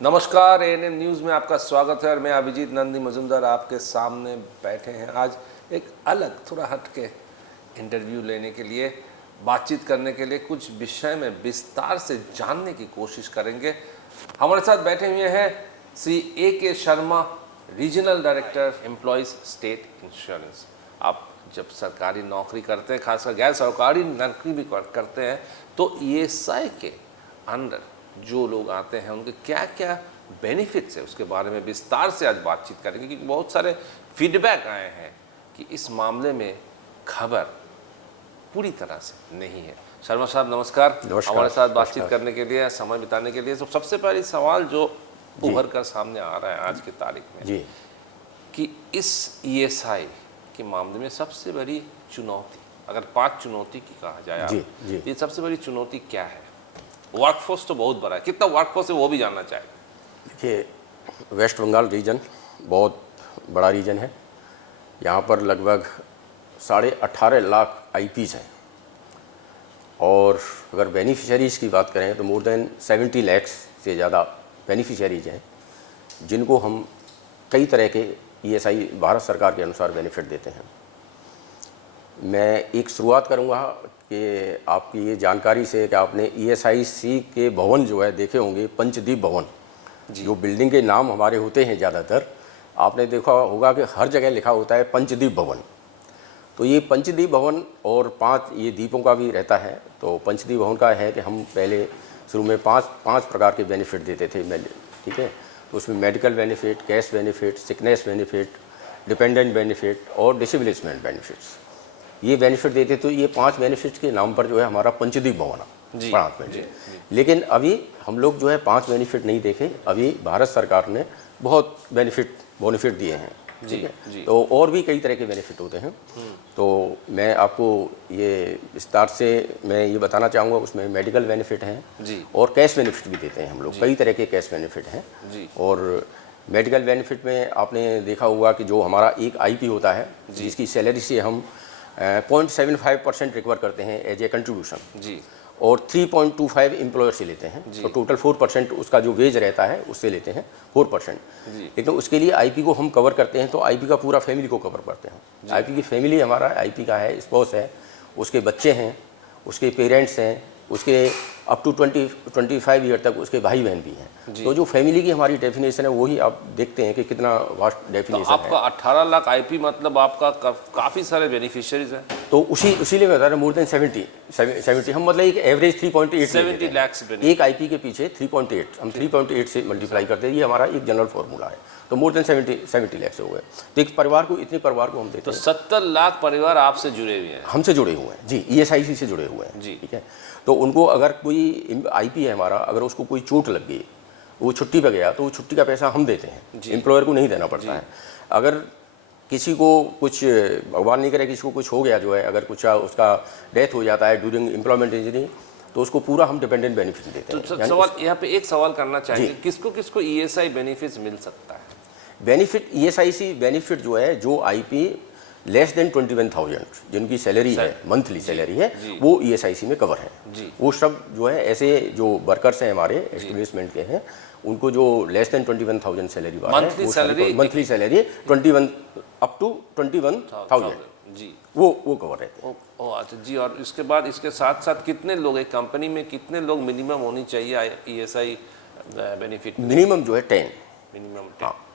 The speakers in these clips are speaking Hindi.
नमस्कार, एएनएन न्यूज़ में आपका स्वागत है और मैं अभिजीत नंदी मजुमदार आपके सामने बैठे हैं। आज एक अलग थोड़ा हटके इंटरव्यू लेने के लिए, बातचीत करने के लिए, कुछ विषय में विस्तार से जानने की कोशिश करेंगे। हमारे साथ बैठे हुए हैं Shri A K. Sharma, regional director employees state insurance. आप जब सरकारी नौकरी करते हैं, खासकर गैर सरकारी नौकरी भी करते हैं, तो ईएसआई के अंडर जो लोग आते हैं उनके क्या क्या बेनिफिट्स है उसके बारे में विस्तार से आज बातचीत करेंगे, क्योंकि बहुत सारे फीडबैक आए हैं कि इस मामले में खबर पूरी तरह से नहीं है। शर्मा साहब नमस्कार, हमारे साथ बातचीत करने के लिए, समय बिताने के लिए। तो सबसे पहली सवाल जो उभर कर सामने आ रहा है आज की तारीख में जी, कि इस ईएसआई के मामले में सबसे बड़ी चुनौती, अगर 5 चुनौती की कहा जाए जी, जी। ये सबसे बड़ी चुनौती क्या है? वर्कफोर्स तो बहुत बड़ा है, कितना वर्कफोर्स है वो भी जानना चाहिए। देखिए, वेस्ट बंगाल रीजन बहुत बड़ा रीजन है। यहाँ पर लगभग 18.5 लाख आईपीज़ हैं और अगर बेनिफिशरीज़ की बात करें तो मोर देन 70 लैक्स से ज़्यादा बेनिफिशरीज हैं, जिनको हम कई तरह के ईएसआई भारत सरकार के अनुसार बेनिफिट देते हैं। मैं एक शुरुआत करूँगा कि आपकी ये जानकारी से कि आपने ईएसआईसी के भवन जो है देखे होंगे, पंचदीप भवन, जो बिल्डिंग के नाम हमारे होते हैं ज़्यादातर, आपने देखा होगा कि हर जगह लिखा होता है पंचदीप भवन। तो ये पंचदीप भवन और 5 ये दीपों का भी रहता है। तो पंचदीप भवन का है कि हम पहले शुरू में 5 प्रकार के बेनिफिट देते थे, ठीक है। तो उसमें medical benefit, cash benefit, sickness benefit, dependent benefit और डिसेबलिशमेंट बेनिफिट्स, ये बेनिफिट देते। तो ये 5 बेनिफिट्स के नाम पर जो है हमारा पंचदीप भवन है। लेकिन अभी हम लोग जो है 5 बेनिफिट नहीं देखे, अभी भारत सरकार ने बहुत बेनिफिट दिए हैं, ठीक है। तो और भी कई तरह के बेनिफिट होते हैं। तो मैं आपको ये विस्तार से मैं ये बताना चाहूँगा, उसमें मेडिकल बेनिफिट हैं और कैश बेनिफिट भी देते हैं हम लोग, कई तरह के कैश बेनिफिट हैं। और मेडिकल बेनिफिट में आपने देखा होगा कि जो हमारा एक आईपी होता है, जिसकी सैलरी से हम 0.75% रिकवर करते हैं एज ए कंट्रीब्यूशन जी, और 3.25 एम्प्लॉयर से लेते हैं। तो टोटल 4% उसका जो वेज रहता है उससे लेते हैं 4%। लेकिन उसके लिए आईपी को हम कवर करते हैं, तो आईपी का पूरा फैमिली को कवर करते हैं। आईपी की फैमिली हमारा आईपी का है, स्पाउस है, उसके बच्चे हैं, उसके पेरेंट्स हैं, उसके अप टू 25 ईयर तक उसके भाई बहन भी हैं। तो जो फैमिली की हमारी डेफिनेशन है वही आप देखते हैं कि कितना वास्ट डेफिनेशन तो आपका 18 लाख आईपी मतलब आपका काफ़ी सारे बेनिफिशियरीज हैं। तो उसी लिए बता रहे मोर देन 70 हम मतलब एक एवरेज 3.8 70 लाख एक आईपी के पीछे 3.8 हम 3.8 से मल्टीप्लाई करते हैं। ये हमारा एक जनरल फॉर्मूला है। तो मोर देन 70 लाख हो गए। तो एक परिवार को, इतने परिवार को हम देते हैं। तो 70 लाख परिवार आपसे जुड़े हुए हैं? हमसे जुड़े हुए हैं जी, ईएसआईसी से जुड़े हुए हैं जी, ठीक है। तो उनको अगर कोई आईपी है हमारा, अगर उसको कोई चोट लग गई, वो छुट्टी पर गया, तो वो छुट्टी का पैसा हम देते हैं, एम्प्लॉयर को नहीं देना पड़ता है। अगर किसी को कुछ, भगवान नहीं करे, किसी को कुछ हो गया जो है, अगर कुछ उसका डेथ हो जाता है ड्यूरिंग एम्प्लॉयमेंट इंजरी, तो उसको पूरा हम डिपेंडेंट बेनिफिट देते हैं। तो सवाल यहाँ पे एक सवाल करना चाहेंगे, किसको किसको ईएसआई बेनिफिट मिल सकता है? बेनिफिट ईएसआईसी बेनिफिट जो है, जो आईपी लेस देन 21,000 जिनकी सैलरी है, मंथली सैलरी है, वो ईएसआईसी में कवर है। वो सब जो है ऐसे जो वर्कर्स हैं हमारे एस्टेब्लिशमेंट के हैं, उनको जो लेस देन 21,000 सैलरी वाला है, मंथली सैलरी 21 अप टू 21,000 जी, वो कवर रहते हैं। अच्छा जी। और इसके बाद इसके साथ साथ कितने लोग, एक कंपनी में कितने लोग मिनिमम होनी चाहिए ईएसआई बेनिफिट? मिनिमम जो है 10, मिनिमम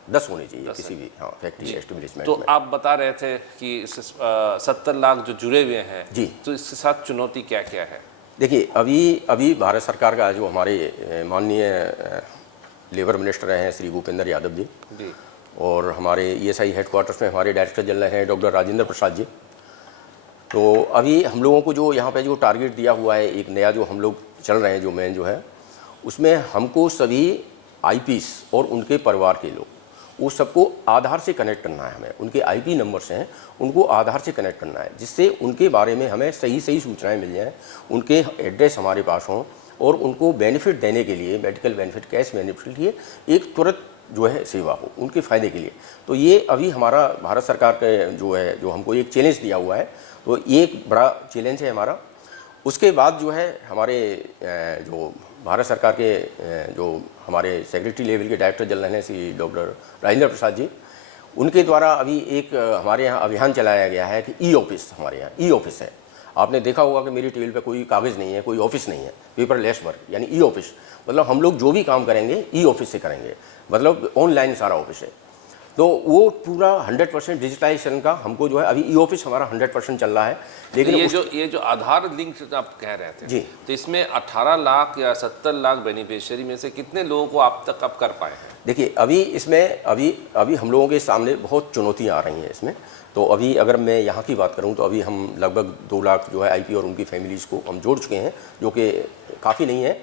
10 होनी चाहिए किसी भी फैक्ट्री एस्टेब्लिशमेंट में। तो आप बता रहे थे कि 70 लाख जो जुड़े हुए हैं जी, तो इसके साथ चुनौती क्या क्या है? देखिए, अभी भारत सरकार का जो हमारे माननीय लेबर मिनिस्टर हैं श्री भूपेंद्र यादव जी, और हमारे ईएसआई हेडक्वार्टर्स में हमारे डायरेक्टर जनरल हैं डॉक्टर राजेंद्र प्रसाद जी। तो अभी हम लोगों को जो यहाँ पे जो टारगेट दिया हुआ है, एक नया जो हम लोग चल रहे हैं, जो मेन जो है, उसमें हमको सभी आईपीस और उनके परिवार के लोग, वो सबको आधार से कनेक्ट करना है। हमें उनके आईपी नंबर्स हैं, उनको आधार से कनेक्ट करना है, जिससे उनके बारे में हमें सही सूचनाएं मिल जाएँ, उनके एड्रेस हमारे पास हों, और उनको बेनिफिट देने के लिए, मेडिकल बेनिफिट, कैश बेनिफिट के लिए एक तुरंत जो है सेवा हो उनके फ़ायदे के लिए। तो ये अभी हमारा भारत सरकार का जो है, जो हमको एक चैलेंज दिया हुआ है, तो ये एक बड़ा चैलेंज है हमारा। उसके बाद जो है हमारे जो भारत सरकार के जो हमारे सेक्रेटरी लेवल के डायरेक्टर जनरल हैं श्री डॉक्टर राजेंद्र प्रसाद जी, उनके द्वारा अभी एक हमारे यहाँ अभियान चलाया गया है कि ई ऑफिस, हमारे यहाँ ई ऑफिस है। आपने देखा होगा कि मेरी टेबल पे कोई कागज़ नहीं है, कोई ऑफिस नहीं है, पेपरलेस वर्क यानी ई ऑफिस। मतलब हम लोग जो भी काम करेंगे ई ऑफिस से करेंगे, मतलब ऑनलाइन सारा ऑफिस है। तो वो पूरा 100% डिजिटाइजेशन का हमको जो है अभी ई ऑफिस हमारा 100% चल रहा है। लेकिन ये जो आधार लिंक आप कह रहे थे जी, तो इसमें 18 लाख या 70 लाख बेनिफिशियरी में से कितने लोगों को आप तक अब कर पाए हैं? देखिए अभी इसमें अभी हम लोगों के सामने बहुत चुनौतियां आ रही हैं इसमें। तो अभी अगर मैं यहाँ की बात करूँ तो अभी हम लगभग 2 लाख जो है आईपी और उनकी फैमिलीज़ को हम जोड़ चुके हैं, जो कि काफ़ी नहीं है,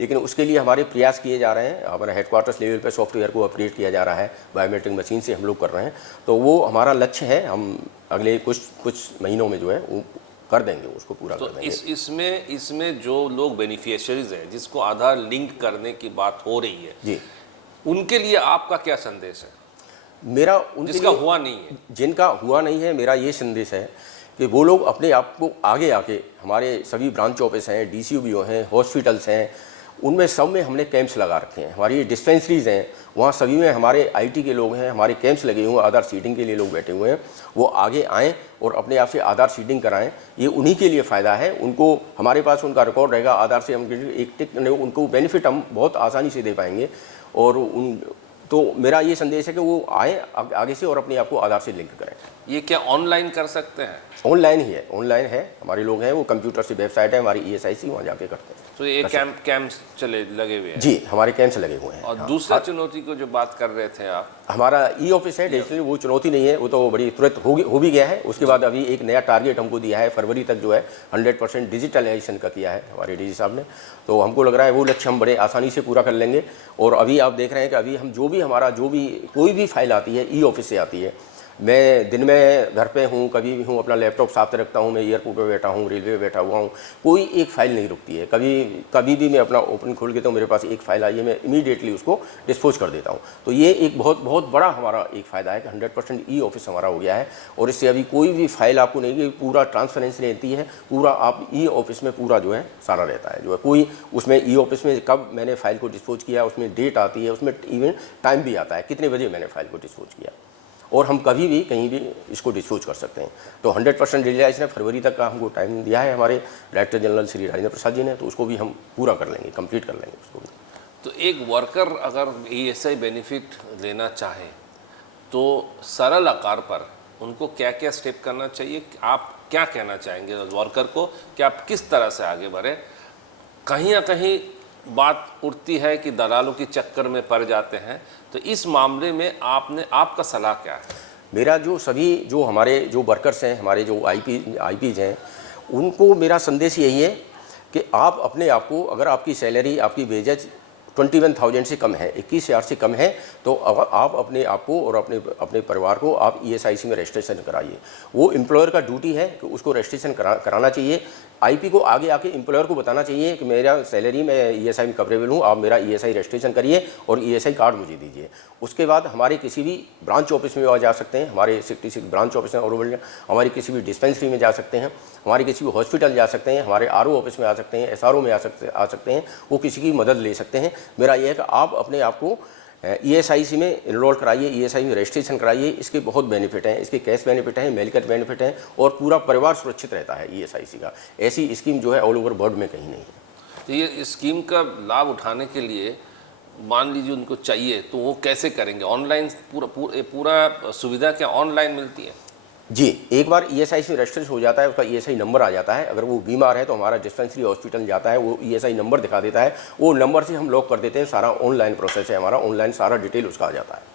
लेकिन उसके लिए हमारे प्रयास किए जा रहे हैं। हमारे हेडक्वार्टर्स लेवल पे सॉफ्टवेयर को अपडेट किया जा रहा है, बायोमेट्रिक मशीन से हम लोग कर रहे हैं। तो वो हमारा लक्ष्य है, हम अगले कुछ महीनों में जो है वो कर देंगे, उसको पूरा तो कर देंगे। इसमें जो लोग बेनिफिशियरीज हैं जिसको आधार लिंक करने की बात हो रही है जी, उनके लिए आपका क्या संदेश है? मेरा उनके जिसका लिए, हुआ नहीं है, जिनका हुआ नहीं है, मेरा ये संदेश है कि वो लोग अपने आप को आगे आके, हमारे सभी ब्रांच ऑफिस हैं, DCBO हैं, हॉस्पिटल्स हैं, उनमें सब में हमने कैंप्स लगा रखे हैं। हमारी डिस्पेंसरीज हैं, वहाँ सभी में हमारे IT के लोग हैं, हमारे कैंप्स लगे हुए हैं, आधार सीडिंग के लिए लोग बैठे हुए हैं। वो आगे आएँ और अपने आप से आधार सीडिंग कराएं, ये उन्हीं के लिए फ़ायदा है। उनको, हमारे पास उनका रिकॉर्ड रहेगा, आधार से हम एक टिक उनको बेनिफिट हम बहुत आसानी से दे पाएंगे। और तो मेरा ये संदेश है कि वो आए आगे से और अपने आप को आधार से लिंक करें। ये क्या ऑनलाइन कर सकते हैं? ऑनलाइन ही है, ऑनलाइन है। हमारे लोग हैं, वो कंप्यूटर से वेबसाइट है हमारी ESIC, वहाँ जाके करते हैं। तो ये कैंप्स चले लगे हुए हैं? जी, हमारे कैंप्स लगे हुए हैं। और दूसरा चुनौती को जो बात कर रहे थे आप, हमारा ई ऑफिस है डिजिटली, वो चुनौती नहीं है, वो तो बड़ी तुरंत हो भी गया है। उसके बाद अभी एक नया टारगेट हमको दिया है, फरवरी तक जो है 100% डिजिटलाइजेशन का किया है हमारे DG साहब ने। तो हमको लग रहा है वो लक्ष्य हम बड़े आसानी से पूरा कर लेंगे। और अभी आप देख रहे हैं कि अभी हम जो भी कोई भी फाइल आती है ई ऑफिस से आती है। मैं दिन में घर पे हूँ, कभी भी हूँ, अपना लैपटॉप साथ रखता हूँ, मैं एयरपोर्ट पे बैठा हूँ, रेलवे पे बैठा हुआ हूँ, कोई एक फ़ाइल नहीं रुकती है। कभी भी मैं अपना ओपन खोल के, तो मेरे पास एक फ़ाइल आई है, मैं इमीडिएटली उसको डिस्पोज कर देता हूँ। तो ये एक बहुत बड़ा हमारा एक फ़ायदा है कि 100% ई ऑफिस हमारा हो गया है। और इससे अभी कोई भी फाइल आपको नहीं, पूरा ट्रांसपेरेंसी रहती है, पूरा आप ई ऑफिस में पूरा जो है सारा रहता है। जो है कोई उसमें ई ऑफिस में कब मैंने फ़ाइल को डिस्पोज किया, उसमें डेट आती है, उसमें इवन टाइम भी आता है, कितने बजे मैंने फ़ाइल को डिस्पोज किया, और हम कभी भी कहीं भी इसको डिस्पोज कर सकते हैं। तो 100% डिजिटाइजेशन फरवरी तक का हमको टाइम दिया है हमारे डायरेक्टर जनरल श्री राजेंद्र प्रसाद जी ने। तो उसको भी हम पूरा कर लेंगे, कंप्लीट कर लेंगे उसको भी। तो एक वर्कर अगर ESI बेनिफिट लेना चाहे तो सरल आकार पर उनको क्या क्या स्टेप करना चाहिए? आप क्या कहना चाहेंगे वर्कर को कि आप किस तरह से आगे बढ़े? कहीं ना कहीं बात उठती है कि दलालों की चक्कर में पड़ जाते हैं, तो इस मामले में आपका सलाह क्या है? मेरा जो हमारे जो वर्कर्स हैं, हमारे जो IPs हैं, उनको मेरा संदेश यही है कि आप अपने आप को, अगर आपकी सैलरी, आपकी वेजेज 21,000 से कम है, 21,000 से कम है, तो आप अपने आप को और अपने परिवार को आप ESIC में रजिस्ट्रेशन कराइए। वो एम्प्लॉयर का ड्यूटी है कि उसको रजिस्ट्रेशन कराना चाहिए। IP को आगे आके एम्प्लॉयर को बताना चाहिए कि मेरा सैलरी में ESI में कवरेबल हूँ, आप मेरा ESI रजिस्ट्रेशन करिए और ESI कार्ड मुझे दीजिए। उसके बाद हमारे किसी भी ब्रांच ऑफिस में जा सकते हैं, हमारे 66 ब्रांच ऑफिस हैं और हमारी किसी भी डिस्पेंसरी में जा सकते हैं, हमारे किसी भी हॉस्पिटल जा सकते हैं, हमारे RO ऑफिस में आ सकते हैं, SRO में आ सकते हैं, वो किसी की मदद ले सकते हैं। मेरा यह है कि आप अपने आप को ESIC में इनरोल कराइए, ESI में रजिस्ट्रेशन कराइए। इसके बहुत बेनिफिट हैं, इसके कैश बेनिफिट हैं, मेडिकल बेनिफिट हैं, और पूरा परिवार सुरक्षित रहता है ESIC का। ऐसी स्कीम जो है ऑल ओवर वर्ल्ड में कहीं नहीं है। तो ये स्कीम का लाभ उठाने के लिए मान लीजिए उनको चाहिए, तो वो कैसे करेंगे? ऑनलाइन पूरा सुविधा क्या ऑनलाइन मिलती है? जी, एक बार ESIC में रजिस्टर हो जाता है, उसका ESI नंबर आ जाता है। अगर वो बीमार है तो हमारा डिस्पेंसरी हॉस्पिटल जाता है, वो ESI नंबर दिखा देता है, वो नंबर से हम लॉक कर देते हैं। सारा ऑनलाइन प्रोसेस है हमारा, ऑनलाइन सारा डिटेल उसका आ जाता है।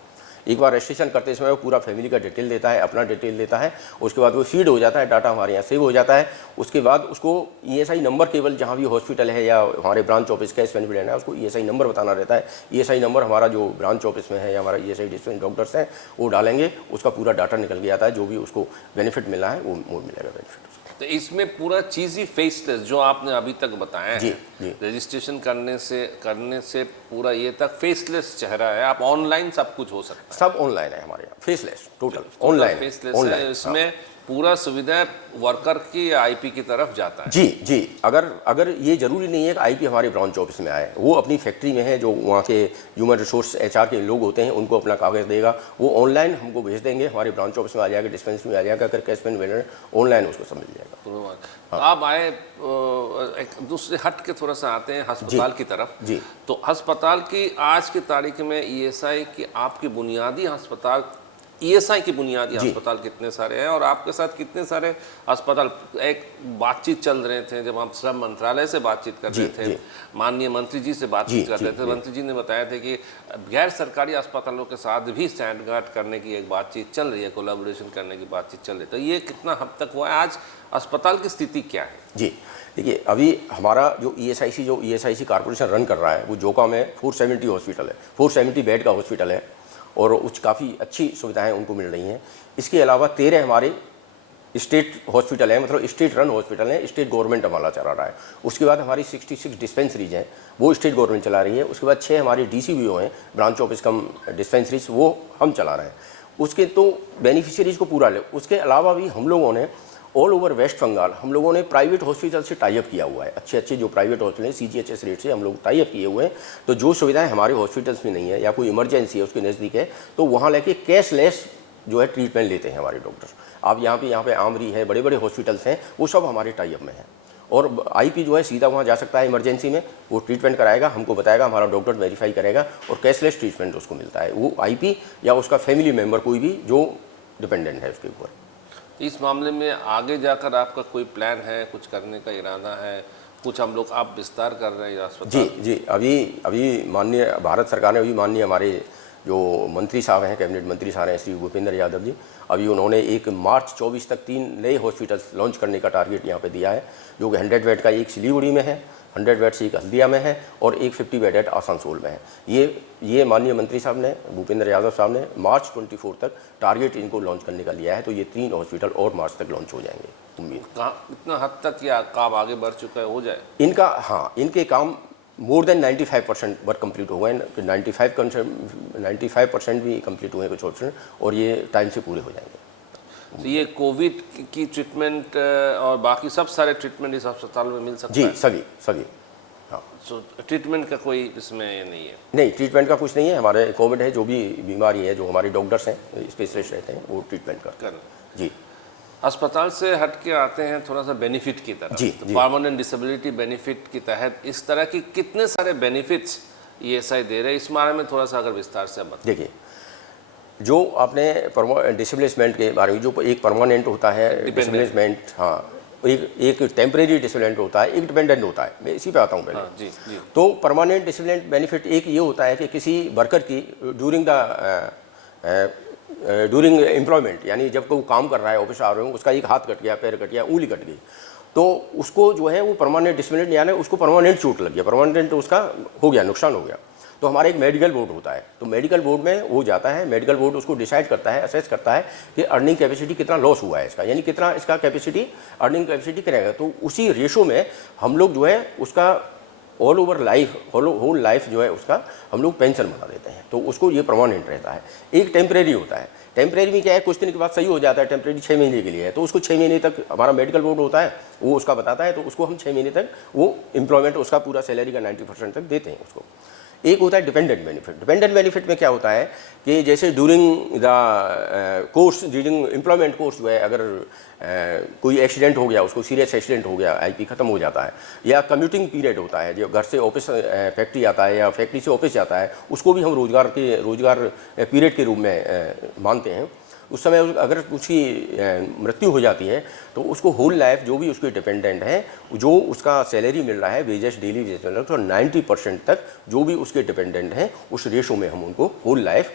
एक बार रजिस्ट्रेशन करते समय वो पूरा फैमिली का डिटेल देता है, अपना डिटेल देता है। उसके बाद वो फीड हो जाता है, डाटा हमारे यहाँ सेव हो जाता है। उसके बाद उसको ESI नंबर केवल जहाँ भी हॉस्पिटल है या हमारे ब्रांच ऑफिस कैश बेनिफिट है, उसको ESI नंबर बताना रहता है। ESI नंबर हमारा जो ब्रांच ऑफिस में है या हमारा ESI डिस्पेंस डॉक्टर्स हैं वो डालेंगे, उसका पूरा डाटा निकल के आता है। जो भी उसको बेनिफिट मिलना है वो मिलेगा बेनिफिट। तो इसमें पूरा चीज़ ही फेसलेस जो आपने अभी तक बताया जी, है, जी। रजिस्ट्रेशन करने से पूरा ये तक फेसलेस चेहरा है। आप ऑनलाइन सब कुछ हो सकता है, सब ऑनलाइन है हमारे यहाँ, फेसलेस, टोटल ऑनलाइन, फेसलेस है। इसमें पूरा सुविधा वर्कर की आईपी की तरफ जाता है। जी जी, अगर ये ज़रूरी नहीं है कि आईपी हमारे ब्रांच ऑफिस में आए, वो अपनी फैक्ट्री में है, जो वहाँ के ह्यूमन रिसोर्स एचआर के लोग होते हैं, उनको अपना कागज़ देगा, वो ऑनलाइन हमको भेज देंगे, हमारे ब्रांच ऑफिस में आ जाएगा, डिस्पेंसरी में आ जाएगा, अगर कैश पेमेंट मिलना ऑनलाइन उसको सब मिल जाएगा। तो आप आए एक दूसरे हट के थोड़ा सा आते हैं अस्पताल की तरफ। जी। तो अस्पताल की आज की तारीख में ईएसआई की आपकी बुनियादी अस्पताल, ईएसआई की बुनियादी अस्पताल कितने सारे हैं और आपके साथ कितने सारे अस्पताल? एक बातचीत चल रहे थे जब हम श्रम मंत्रालय से बातचीत कर रहे थे, माननीय मंत्री जी से बातचीत कर रहे थे, मंत्री जी ने बताया थे कि गैर सरकारी अस्पतालों के साथ भी स्टैंडगार्ड करने की एक बातचीत चल रही है, कोलैबोरेशन करने की बातचीत चल रही है। तो ये कितना हद तक हुआ है? आज अस्पताल की स्थिति क्या है? जी देखिए, अभी हमारा जो ईएसआईसी कॉर्पोरेशन रन कर रहा है, वो जोका में 470 हॉस्पिटल है, 470 बेड का हॉस्पिटल है और उस काफ़ी अच्छी सुविधाएं उनको मिल रही हैं। इसके अलावा 13 हमारे स्टेट हॉस्पिटल है, मतलब स्टेट रन हॉस्पिटल है, स्टेट गवर्नमेंट हमारा चला रहा है। उसके बाद हमारी 66 डिस्पेंसरीज हैं, वो स्टेट गवर्नमेंट चला रही है। उसके बाद 6 हमारे डीसीबीओ हैं, ब्रांच ऑफिस कम डिस्पेंसरीज, वो हम चला रहे हैं। उसके तो बेनिफिशियरीज को पूरा ले। उसके अलावा भी हम लोगों ने ऑल ओवर वेस्ट बंगाल हम लोगों ने प्राइवेट हॉस्पिटल से टाई अप किया हुआ है। अच्छे जो प्राइवेट हॉस्पिटल हैं, सीजीएचएस रेट से हम लोग टाई अप किए हुए हैं। तो जो सुविधाएं हमारे हॉस्पिटल्स में नहीं है या कोई इमरजेंसी है उसके नज़दीक है, तो वहाँ लेके कैशलेस जो है ट्रीटमेंट लेते हैं हमारे डॉक्टर्स। आप यहाँ पे आमरी है, बड़े बड़े हॉस्पिटल्स हैं, वो सब हमारे टाई अप में हैं। और आईपी जो है सीधा वहाँ जा सकता है इमरजेंसी में, वो ट्रीटमेंट कराएगा, हमको बताएगा, हमारा डॉक्टर वेरीफाई करेगा और कैशलेस ट्रीटमेंट उसको मिलता है। वो आईपी या उसका फैमिली मेम्बर कोई भी जो डिपेंडेंट है उसके ऊपर। इस मामले में आगे जाकर आपका कोई प्लान है, कुछ करने का इरादा है, कुछ हम लोग आप विस्तार कर रहे हैं अस्पताल? जी, अभी माननीय भारत सरकार ने, अभी माननीय हमारे जो मंत्री साहब हैं, कैबिनेट मंत्री साहब हैं श्री भूपेंद्र यादव जी, अभी उन्होंने एक मार्च 24 तक 3 नए हॉस्पिटल्स लॉन्च करने का टारगेट यहाँ पे दिया है, जो कि 100 बेड का एक सिलीगुड़ी में है, 100 बेड से एक हल्दिया में है और एक 50 बेड आसनसोल में है। ये माननीय मंत्री साहब ने, भूपेंद्र यादव साहब ने मार्च 24 तक टारगेट इनको लॉन्च करने का लिया है। तो ये 3 हॉस्पिटल और मार्च तक लॉन्च हो जाएंगे, उम्मीद। कितना हद तक या काम आगे बढ़ चुका है, हो जाए इनका? हाँ, इनके काम मोर देन 95% वर्क कंप्लीट हो गए, 95% भी कंप्लीट हुए कुछ ऑप्शन, और ये टाइम से पूरे हो जाएंगे। तो ये कोविड की ट्रीटमेंट और बाकी सब सारे ट्रीटमेंट इस अस्पताल में मिल सकता है? जी, सभी। हाँ, सो ट्रीटमेंट का कोई इसमें नहीं है? नहीं, ट्रीटमेंट का कुछ नहीं है। हमारे कोविड है, जो भी बीमारी है, जो हमारे डॉक्टर्स हैं, स्पेशलिस्ट रहते हैं, वो ट्रीटमेंट करते हैं। जी। अस्पताल से हट के आते हैं थोड़ा सा बेनिफिट की तरफ। जी, तो परमानेंट डिसेबिलिटी बेनिफिट के तहत इस तरह की कितने सारे बेनिफिट्स ईएसआई दे रहे हैं, इस बारे में थोड़ा सा अगर विस्तार से बताइए। देखिए, जो आपने डिसेबलिसमेंट के बारे में, जो एक परमानेंट होता है डिसेबलिसमेंट, हाँ, एक टेम्परेरी डिसेबलेंट होता है, एक डिपेंडेंट होता है। मैं इसी पे आता हूँ पहले। हाँ, जी। तो परमानेंट डिसेबलेंट बेनिफिट एक ये होता है कि किसी वर्कर की ड्यूरिंग एम्प्लॉयमेंट, यानी जब कोई काम कर रहा है, ऑफिस आ रहे हो, उसका एक हाथ कट गया, पैर कट गया, उंगली कट गई, तो उसको जो है वो परमानेंट डिसेबलेंट, यानी उसको परमानेंट चोट लग गया, परमानेंट उसका हो गया, नुकसान हो गया। तो हमारा एक मेडिकल बोर्ड होता है, तो मेडिकल बोर्ड में वो जाता है, मेडिकल बोर्ड उसको डिसाइड करता है, असेस करता है कि अर्निंग कैपेसिटी कितना लॉस हुआ है इसका, यानी कितना इसका कैपेसिटी, अर्निंग कैपेसिटी करेगा। तो उसी रेशो में हम लोग जो है उसका all over life, whole life जो है उसका हम लोग पेंशन बना देते हैं। तो उसको ये परमानेंट रहता है। एक टेम्परेरी होता है। टेम्परेरी में क्या है, कुछ दिन के बाद सही हो जाता है, टेम्परेरी 6 महीने के लिए है, तो उसको 6 महीने तक हमारा मेडिकल बोर्ड होता है, वो उसका बताता है, तो उसको हम 6 महीने तक वो एम्प्लॉयमेंट उसका पूरा सैलरी का 90% तक देते हैं उसको। एक होता है डिपेंडेंट बेनिफिट। डिपेंडेंट बेनिफिट में क्या होता है कि जैसे during the course, during employment course जो है, अगर कोई एक्सीडेंट हो गया, उसको सीरियस एक्सीडेंट हो गया, आईपी खत्म हो जाता है, या कम्यूटिंग पीरियड होता है, जो घर से ऑफिस फैक्ट्री आता है या फैक्ट्री से ऑफिस जाता है, उसको भी हम रोजगार पीरियड के रूप में मानते हैं। उस समय अगर उसकी मृत्यु हो जाती है तो उसको होल लाइफ जो भी उसके डिपेंडेंट हैं, जो उसका सैलरी मिल रहा है, वेजेस, डेली वेजेस मिल रहा है, तो 90% तक जो भी उसके डिपेंडेंट हैं उस रेशो में हम उनको होल लाइफ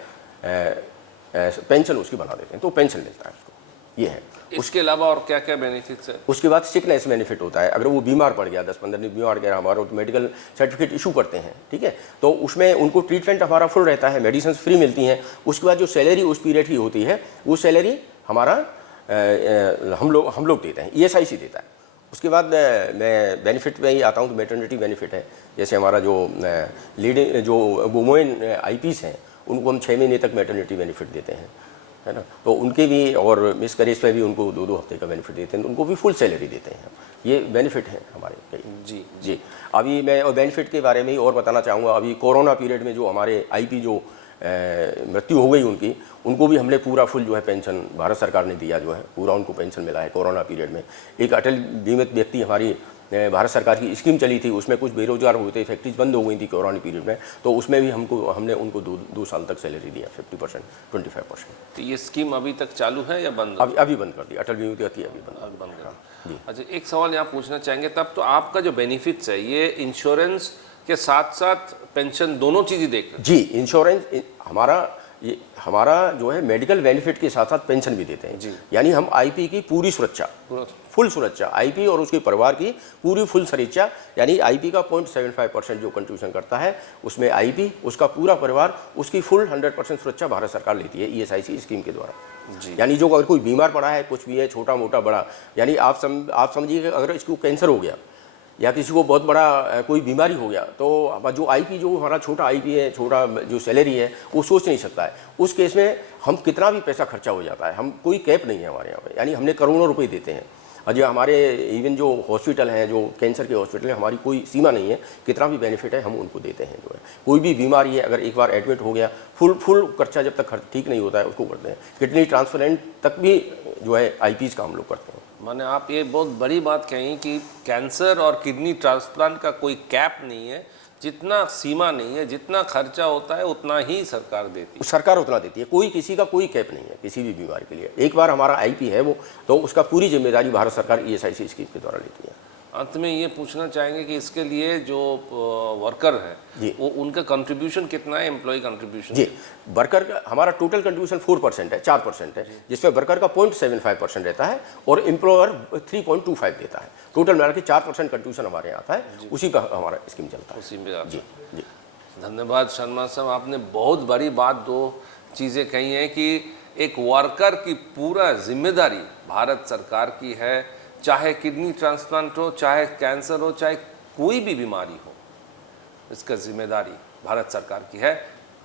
पेंशन उसकी बना देते हैं, तो पेंशन मिलता है उसको। ये है। इसके अलावा और क्या क्या बेनिफिट्स है? उसके बाद सिकनेस बेनिफिट होता है। अगर वो बीमार पड़ गया, 10-15 दिन बीमार गया, हमारा मेडिकल सर्टिफिकेट इशू करते हैं, ठीक है, तो उसमें उनको ट्रीटमेंट हमारा फुल रहता है, मेडिसिन फ्री मिलती हैं। उसके बाद जो सैलरी उस पीरियड की होती है, वो सैलरी हमारा हम लोग देते हैं, ईएसआईसी देता है। उसके बाद मैं बेनिफिट में ही आता हूँ, तो मैटरनिटी बेनिफिट है। जैसे हमारा जो लीडिंग जो वुमेन आईपीस हैं, उनको हम 6 महीने तक मैटरनिटी बेनिफिट देते हैं। है ना। तो उनके भी और मिस करेज पे भी उनको 2-2 हफ्ते का बेनिफिट देते हैं, उनको भी फुल सैलरी देते हैं। ये बेनिफिट है हमारे कई। जी अभी मैं और बेनिफिट के बारे में ही और बताना चाहूँगा। अभी कोरोना पीरियड में जो हमारे आईपी जो मृत्यु हो गई उनकी, उनको भी हमने पूरा फुल जो है पेंशन भारत सरकार ने दिया, जो है पूरा उनको पेंशन मिला है कोरोना पीरियड में। एक अटल बीमित व्यक्ति हमारी भारत सरकार की स्कीम चली थी, उसमें कुछ बेरोजगार हुए थे, फैक्ट्रीज बंद हो गई थी कोरोना पीरियड में, तो उसमें भी हमने उनको 2 साल तक सैलरी दिया 50%, 25%। तो ये स्कीम अभी तक चालू है या बंद? अभी बंद कर दी, अटल बीमित व्यक्ति अभी बंद कर दी। अच्छा, एक सवाल यहाँ पूछना चाहेंगे तब, तो आपका जो बेनिफिट्स है ये इंश्योरेंस के साथ साथ पेंशन दोनों चीज़ ही देख रहे हैं? जी, इंश्योरेंस हमारा जो है मेडिकल बेनिफिट के साथ साथ पेंशन भी देते हैं। यानी हम आईपी की पूरी सुरक्षा, फुल सुरक्षा, आईपी और उसके परिवार की पूरी फुल सुरक्षा, यानी आईपी का 0.75% जो कंट्रीब्यूशन करता है उसमें आईपी, उसका पूरा परिवार, उसकी फुल 100% सुरक्षा भारत सरकार लेती है ईएसआईसी स्कीम के द्वारा। यानी जो अगर कोई बीमार पड़ा है, कुछ भी है, छोटा मोटा बड़ा, यानी आप समझिए अगर इसको कैंसर हो गया या किसी को बहुत बड़ा कोई बीमारी हो गया, तो जो आईपी, जो हमारा छोटा आईपी है, छोटा जो सैलरी है, वो सोच नहीं सकता है। उस केस में हम कितना भी पैसा खर्चा हो जाता है, हम कोई कैप नहीं है हमारे यहाँ पे, यानी हमने करोड़ों रुपए देते हैं। और जो हमारे इवन जो हॉस्पिटल हैं, जो कैंसर के हॉस्पिटल हैं, हमारी कोई सीमा नहीं है, कितना भी बेनिफिट है हम उनको देते हैं। जो है कोई भी बीमारी है, अगर एक बार एडमिट हो गया, फुल खर्चा जब तक ठीक नहीं होता है उसको करते हैं। किडनी ट्रांसप्लांट तक भी जो है आईपीज़ का हम लोग करते हैं। माने आप ये बहुत बड़ी बात कही कि कैंसर और किडनी ट्रांसप्लांट का कोई कैप नहीं है, जितना सीमा नहीं है, जितना खर्चा होता है उतना ही सरकार देती है। सरकार उतना देती है, कोई किसी का कोई कैप नहीं है किसी भी बीमारी के लिए। एक बार हमारा आईपी है वो, तो उसका पूरी जिम्मेदारी भारत सरकार ईएसआईसी स्कीम के द्वारा लेती है। अंत में ये पूछना चाहेंगे कि इसके लिए जो वर्कर है वो उनका कंट्रीब्यूशन कितना है, एम्प्लॉय कंट्रीब्यूशन? जी, वर्कर का हमारा टोटल कंट्रीब्यूशन 4% है, 4% है, जिसमें वर्कर का 0.75% रहता है और एम्प्लॉयर 3.25 देता है। टोटल मिला के 4% कंट्रीब्यूशन हमारे यहाँ आता है, उसी का हमारा स्कीम चलता है। उसी में आता है। जी। धन्यवाद शर्मा साहब, आपने बहुत बड़ी बात, 2 चीज़ें कही हैं कि एक वर्कर की पूरा जिम्मेदारी भारत सरकार की है, चाहे किडनी ट्रांसप्लांट हो, चाहे कैंसर हो, चाहे कोई भी बीमारी हो, इसका जिम्मेदारी भारत सरकार की है।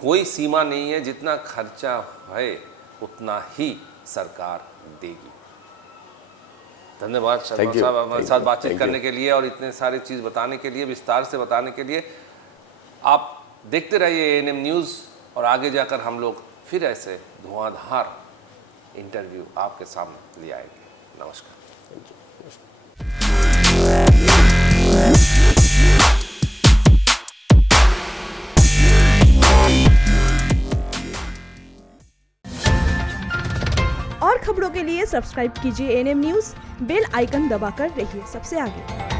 कोई सीमा नहीं है, जितना खर्चा है उतना ही सरकार देगी। धन्यवाद शर्मा साहब, हमारे साथ बातचीत करने के लिए और इतने सारी चीज़ बताने के लिए, विस्तार से बताने के लिए। आप देखते रहिए एएनएम न्यूज़, और आगे जाकर हम लोग फिर ऐसे धुआंधार इंटरव्यू आपके सामने ले आएंगे। नमस्कार। और खबरों के लिए सब्सक्राइब कीजिए एएनएम न्यूज़, बेल आइकन दबाकर रहिए सबसे आगे।